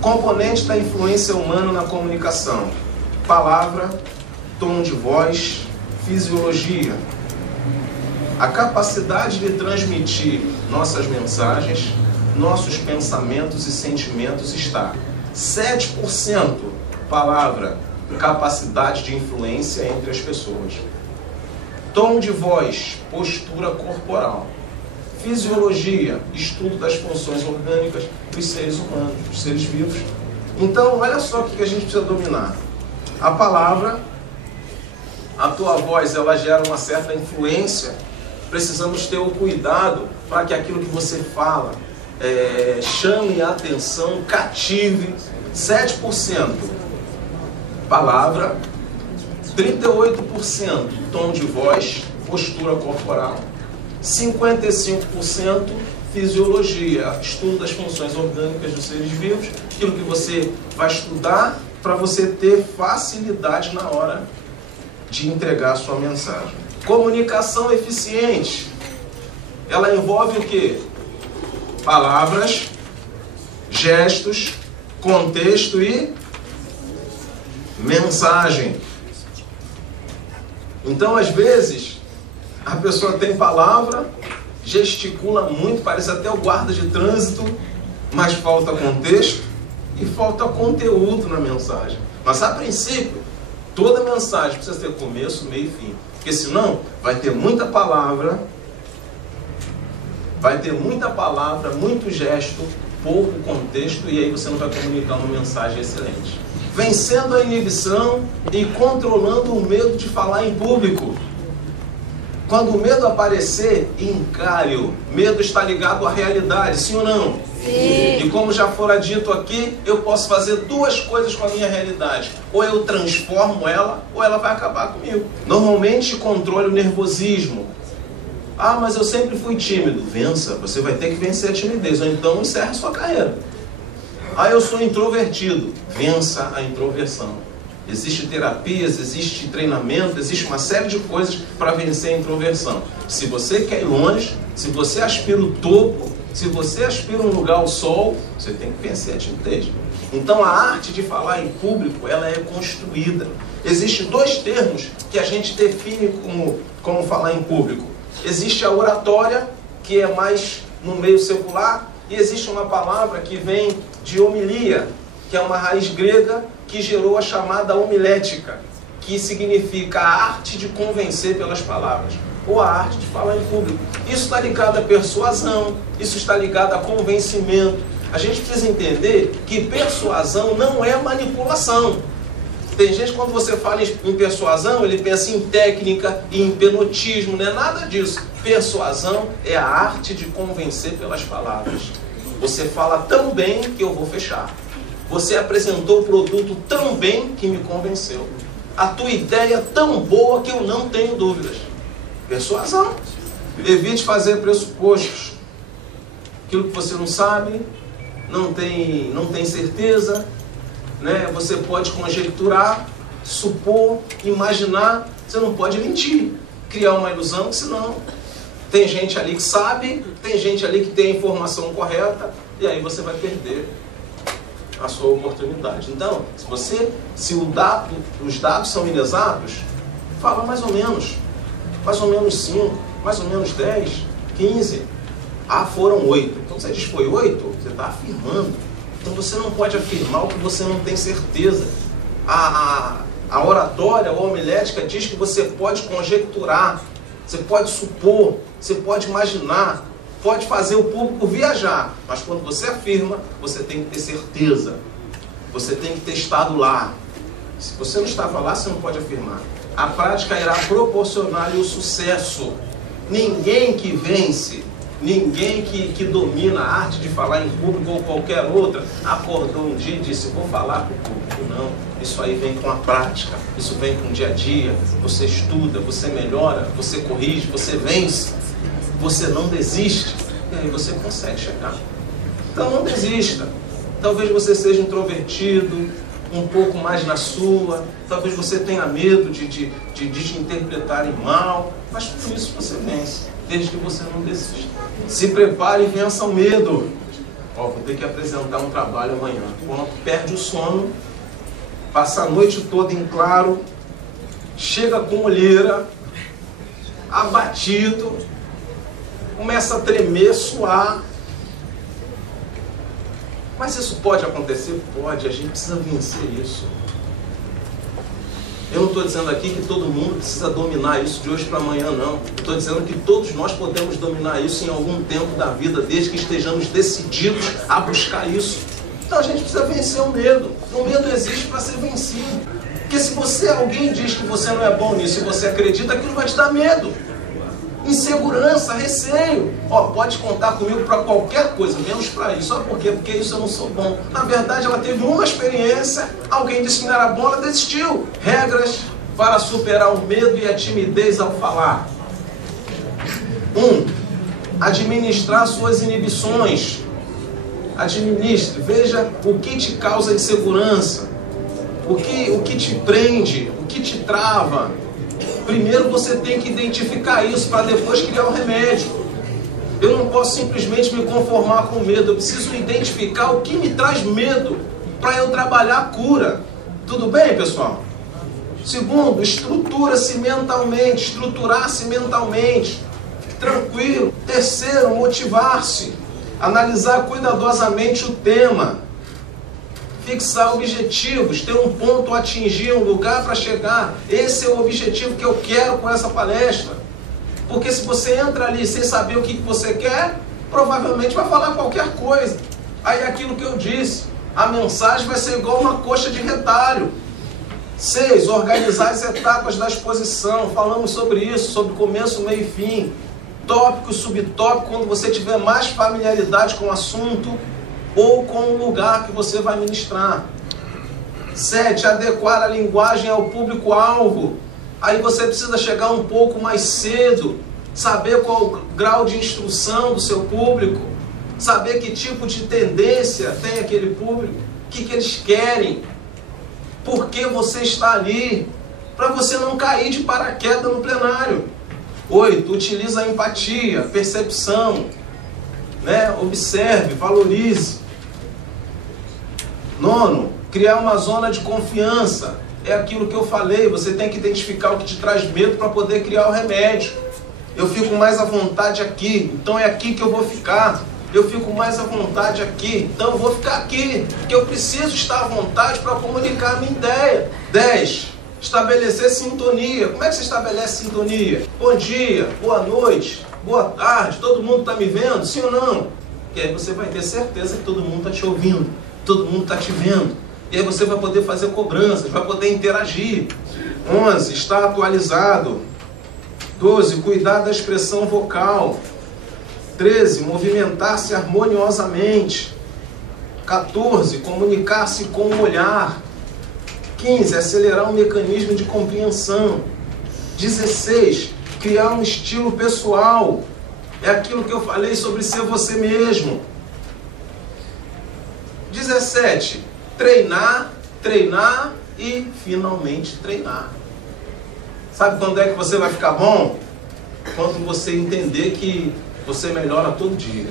Componente da influência humana na comunicação: palavra, tom de voz, fisiologia. A capacidade de transmitir nossas mensagens, nossos pensamentos e sentimentos está 7% palavra, capacidade de influência entre as pessoas. Tom de voz, postura corporal. Fisiologia, estudo das funções orgânicas dos seres humanos, dos seres vivos. Então, olha só o que a gente precisa dominar. A palavra, a tua voz, ela gera uma certa influência. Precisamos ter o cuidado para que aquilo que você fala chame a atenção, cative. 7% palavra, 38% tom de voz, postura corporal, 55% fisiologia, estudo das funções orgânicas dos seres vivos, aquilo que você vai estudar para você ter facilidade na hora de entregar a sua mensagem. Comunicação eficiente, ela envolve o quê? Palavras, gestos, contexto e mensagem. Então, às vezes, a pessoa tem palavra, gesticula muito, parece até o guarda de trânsito, mas falta contexto e falta conteúdo na mensagem. Mas, a princípio, toda mensagem precisa ter começo, meio e fim. Porque senão, vai ter muita palavra, muito gesto, pouco contexto, e aí você não vai comunicar uma mensagem excelente. Vencendo a inibição e controlando o medo de falar em público. Quando o medo aparecer, encare-o. Medo está ligado à realidade, sim ou não? Sim. E como já fora dito aqui, eu posso fazer duas coisas com a minha realidade. Ou eu transformo ela, ou ela vai acabar comigo. Normalmente, controle o nervosismo. Ah, mas eu sempre fui tímido. Vença, você vai ter que vencer a timidez, ou então encerra a sua carreira. Ah, eu sou introvertido. Vença a introversão. Existem terapias, existe treinamento, existe uma série de coisas para vencer a introversão. Se você quer ir longe, se você aspira o topo, se você aspira um lugar ao sol, você tem que vencer a timidez. Então a arte de falar em público, ela é construída. Existem dois termos que a gente define como falar em público. Existe a oratória, que é mais no meio secular, e existe uma palavra que vem de homilia, que é uma raiz grega que gerou a chamada homilética, que significa a arte de convencer pelas palavras, ou a arte de falar em público. Isso está ligado à persuasão, isso está ligado a convencimento. A gente precisa entender que persuasão não é manipulação. Tem gente, quando você fala em persuasão, ele pensa em técnica e em hipnotismo, não é nada disso. Persuasão é a arte de convencer pelas palavras. Você fala tão bem que eu vou fechar. Você apresentou o produto tão bem que me convenceu. A tua ideia é tão boa que eu não tenho dúvidas. Persuasão. Evite fazer pressupostos. Aquilo que você não sabe, não tem certeza, né? Você pode conjecturar, supor, imaginar. Você não pode mentir, criar uma ilusão, senão tem gente ali que sabe, tem gente ali que tem a informação correta, e aí você vai perder a sua oportunidade. Então, se os dados são inexatos, fala mais ou menos 5, mais ou menos 10, 15. Ah, foram 8. Então você diz que foi 8, você está afirmando. Então você não pode afirmar o que você não tem certeza. A oratória ou a homilética diz que você pode conjecturar, você pode supor, você pode imaginar, pode fazer o público viajar, mas quando você afirma, você tem que ter certeza, você tem que ter estado lá. Se você não estava lá, você não pode afirmar. A prática irá proporcionar-lhe o sucesso. Ninguém que vence, ninguém que domina a arte de falar em público ou qualquer outra, acordou um dia e disse, vou falar para o público. Não, isso aí vem com a prática, isso vem com o dia a dia. Você estuda, você melhora, você corrige, você vence. Você não desiste, e aí você consegue chegar. Então não desista. Talvez você seja introvertido, um pouco mais na sua, talvez você tenha medo de te interpretarem mal, mas por isso você vence, desde que você não desista. Se prepare e vença o medo. Ó, vou ter que apresentar um trabalho amanhã. Pronto, perde o sono, passa a noite toda em claro, chega com olheira, abatido, começa a tremer, suar. Mas isso pode acontecer? Pode, a gente precisa vencer isso. Eu não estou dizendo aqui que todo mundo precisa dominar isso de hoje para amanhã, não. Eu estou dizendo que todos nós podemos dominar isso em algum tempo da vida, desde que estejamos decididos a buscar isso. Então a gente precisa vencer o medo. O medo existe para ser vencido. Porque se alguém diz que você não é bom nisso e você acredita, aquilo vai te dar medo. Insegurança, receio. Ó, pode contar comigo para qualquer coisa, menos para isso. Sabe por quê? Porque isso eu não sou bom. Na verdade, ela teve uma experiência, alguém disse que não era bom, ela desistiu. Regras para superar o medo e a timidez ao falar. 1. Administrar suas inibições. Administre, veja o que te causa insegurança, o que te prende, o que te trava. Primeiro você tem que identificar isso para depois criar o remédio. Eu não posso simplesmente me conformar com medo, eu preciso identificar o que me traz medo para eu trabalhar a cura. Tudo bem, pessoal? Segundo, estrutura-se mentalmente, estruturar-se mentalmente. Tranquilo. Terceiro, motivar-se. Analisar cuidadosamente o tema. Fixar objetivos, ter um ponto a atingir, um lugar para chegar. Esse é o objetivo que eu quero com essa palestra. Porque se você entra ali sem saber o que você quer, provavelmente vai falar qualquer coisa. Aí é aquilo que eu disse, a mensagem vai ser igual uma coxa de retalho. 6. Organizar as etapas da exposição. Falamos sobre isso, sobre começo, meio e fim. Tópico, subtópico, quando você tiver mais familiaridade com o assunto ou com o lugar que você vai ministrar. 7. Adequar a linguagem ao público-alvo. Aí você precisa chegar um pouco mais cedo, saber qual o grau de instrução do seu público, saber que tipo de tendência tem aquele público, o que eles querem, por que você está ali, para você não cair de paraquedas no plenário. 8. Utiliza a empatia, percepção, né? Observe, valorize. 9. Criar uma zona de confiança. É aquilo que eu falei, você tem que identificar o que te traz medo para poder criar o remédio. Eu fico mais à vontade aqui, então é aqui que eu vou ficar. Eu fico mais à vontade aqui, então eu vou ficar aqui, porque eu preciso estar à vontade para comunicar a minha ideia. 10. Estabelecer sintonia. Como é que você estabelece sintonia? Bom dia, boa noite, boa tarde, todo mundo está me vendo? Sim ou não? E aí você vai ter certeza que todo mundo está te ouvindo, todo mundo está te vendo. E aí você vai poder fazer cobranças, vai poder interagir. 11. Estar atualizado. 12. Cuidar da expressão vocal. 13. Movimentar-se harmoniosamente. 14. Comunicar-se com o olhar. 15. Acelerar o mecanismo de compreensão. 16. Criar um estilo pessoal. É aquilo que eu falei sobre ser você mesmo. 17. Treinar, treinar e finalmente treinar. Sabe quando é que você vai ficar bom? Quando você entender que você melhora todo dia.